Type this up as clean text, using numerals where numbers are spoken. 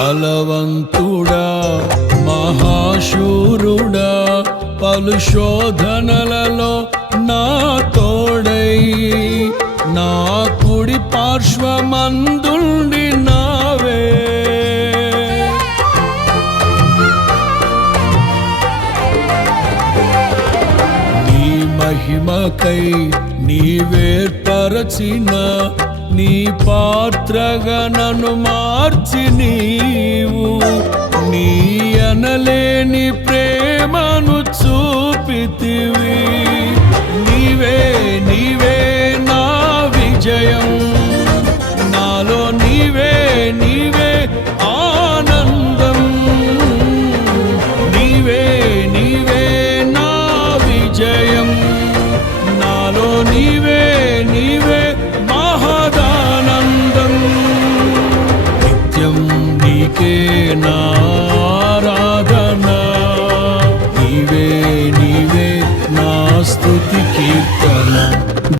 బలవంతుడా మహాశూరుడా పలు శోధనలలో నా తోడై నా కుడి పార్శ్వమందుండి నావే. నీ మహిమకై నీవేర్పరచిన నీ పాత్రగా నన్ను మార్చి నీవు నీ అనలేని ప్రేమను చూపితివి. నీవే నీవే నా విజయం, నాలో నీవే నీవే ఆనందం. నీవే నీవే నా విజయం, నాలో నీవే నీవే మహదానందం. నిత్యం నీకే నా